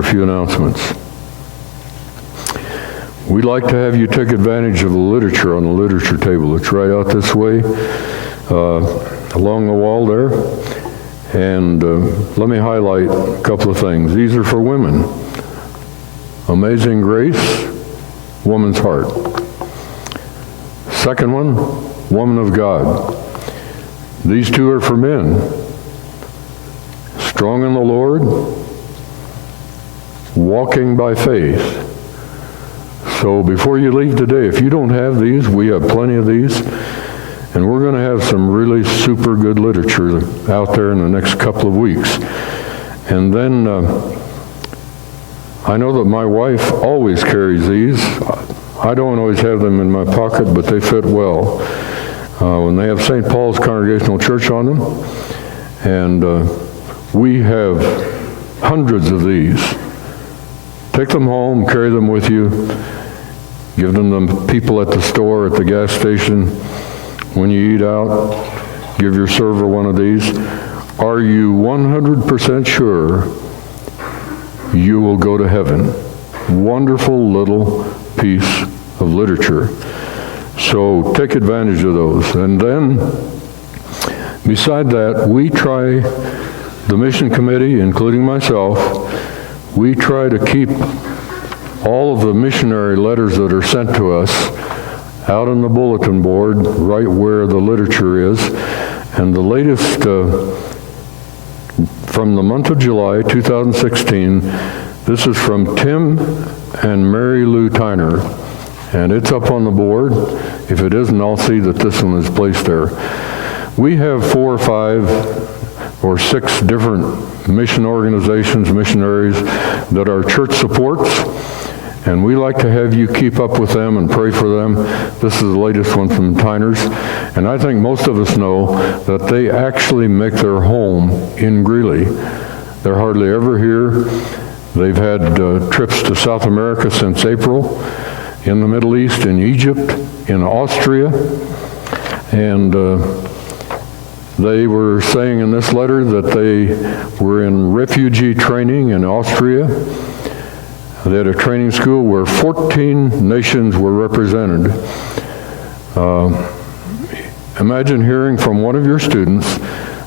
a few announcements. We'd like to have you take advantage of the literature on the literature table. It's right out this way, along the wall there. And let me highlight a couple of things. These are for women. Amazing Grace, Woman's Heart. Second one, Woman of God. These two are for men. Strong in the Lord, Walking by Faith. So before you leave today, if you don't have these, we have plenty of these. And we're going to have some really super good literature out there in the next couple of weeks. And then I know that my wife always carries these. I don't always have them in my pocket, but they fit well. When they have St. Paul's Congregational Church on them. And we have hundreds of these. Take them home, carry them with you. Give them to people at the store, at the gas station. When you eat out, give your server one of these. Are you 100% sure you will go to heaven? Wonderful little piece of literature. So take advantage of those. And then, beside that, we try, the mission committee, including myself, we try to keep all of the missionary letters that are sent to us out on the bulletin board, right where the literature is. And the latest, from the month of July 2016, this is from Tim and Mary Lou Tyner. And it's up on the board. If it isn't, I'll see that this one is placed there. We have 4 or 5 or 6 different mission organizations, missionaries that our church supports. And we like to have you keep up with them and pray for them. This is the latest one from Tyner's. And I think most of us know that they actually make their home in Greeley. They're hardly ever here. They've had trips to South America since April, in the Middle East, in Egypt, in Austria. And they were saying in this letter that they were in refugee training in Austria. They had a training school where 14 nations were represented. Imagine hearing from one of your students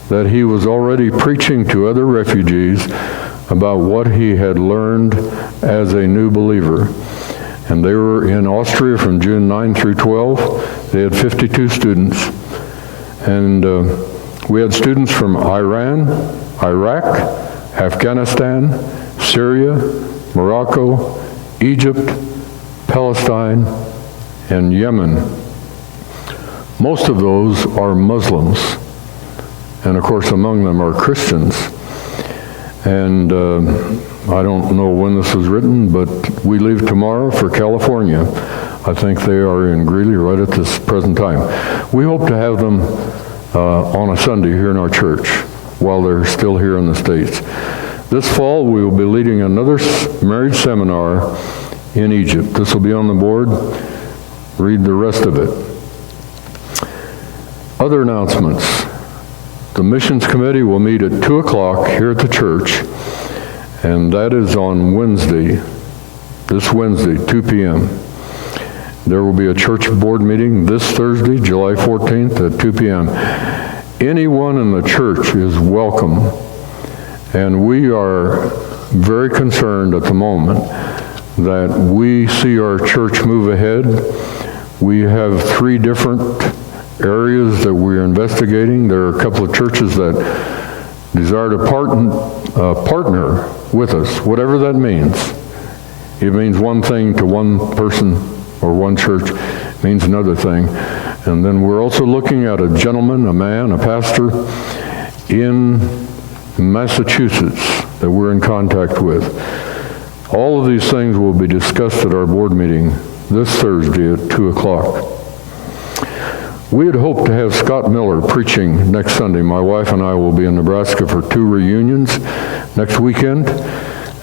that he was already preaching to other refugees about what he had learned as a new believer. And they were in Austria from June 9 through 12. They had 52 students. And we had students from Iran, Iraq, Afghanistan, Syria, Morocco, Egypt, Palestine, and Yemen. Most of those are Muslims, and of course among them are Christians. And I don't know when this was written, but we leave tomorrow for California. I think they are in Greeley right at this present time. We hope to have them on a Sunday here in our church while they're still here in the States. This fall, we will be leading another marriage seminar in Egypt. This will be on the board. Read the rest of it. Other announcements. The Missions Committee will meet at 2 o'clock here at the church, and that is on Wednesday, this Wednesday, 2 p.m. There will be a church board meeting this Thursday, July 14th at 2 p.m. Anyone in the church is welcome. And we are very concerned at the moment that we see our church move ahead. We have 3 different areas that we're investigating. There are a couple of churches that desire to partner with us, whatever that means. It means one thing to one person or one church. It means another thing. And then we're also looking at a gentleman, a man, a pastor in Massachusetts that we're in contact with. All of these things will be discussed at our board meeting this Thursday at 2 o'clock. We had hoped to have Scott Miller preaching next Sunday. My wife and I will be in Nebraska for 2 reunions next weekend,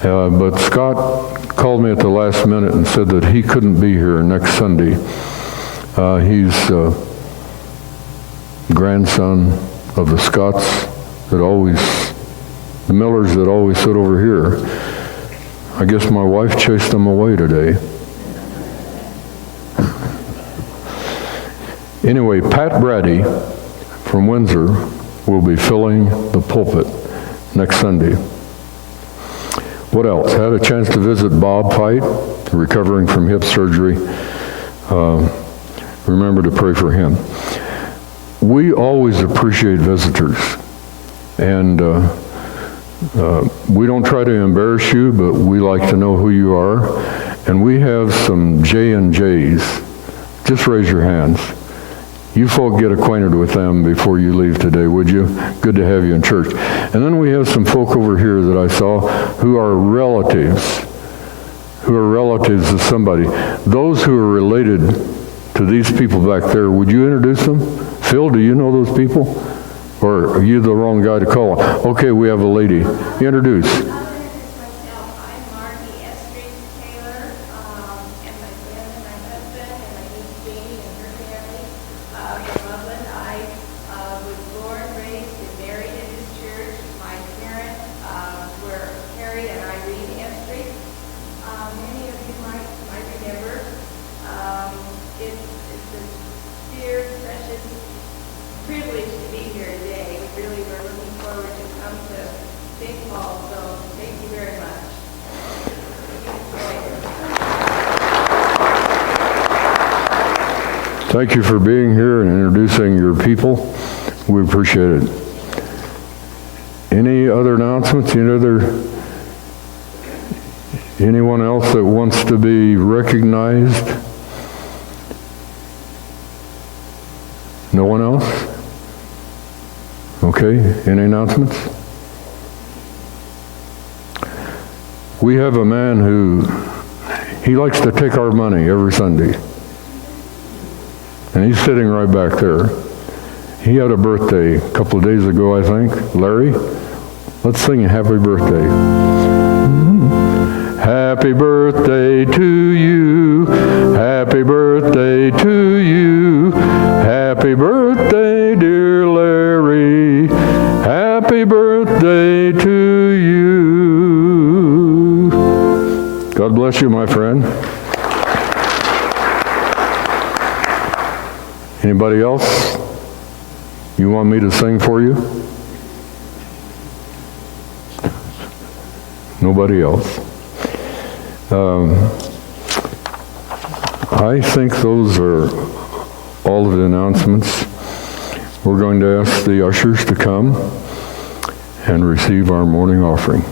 but Scott called me at the last minute and said that he couldn't be here next Sunday. He's grandson of the Scotts that always, the Millers that always sit over here. I guess my wife chased them away today. Anyway, Pat Brady from Windsor will be filling the pulpit next Sunday. What else? Had a chance to visit Bob Fite, recovering from hip surgery. Remember to pray for him. We always appreciate visitors, and we don't try to embarrass you, but we like to know who you are. And we have some J&Js. Just raise your hands. You folk get acquainted with them before you leave today, would you? Good to have you in church. And then we have some folk over here that I saw who are relatives of somebody. Those who are related to these people back there, would you introduce them? Phil, do you know those people? Or are you the wrong guy to call? Okay, we have a lady. Introduce. Thank you for being here and introducing your people. We appreciate it. Any other announcements? Anyone else that wants to be recognized? No one else? Okay, any announcements? We have a man who, he likes to take our money every Sunday. And he's sitting right back there. He had a birthday a couple of days ago, I think. Larry, let's sing a happy birthday. Happy birthday to you. Happy birthday to you. Happy birthday, dear Larry. Happy birthday to you. God bless you, my friend. Anybody else? You want me to sing for you? Nobody else. I think those are all of the announcements. We're going to ask the ushers to come and receive our morning offering.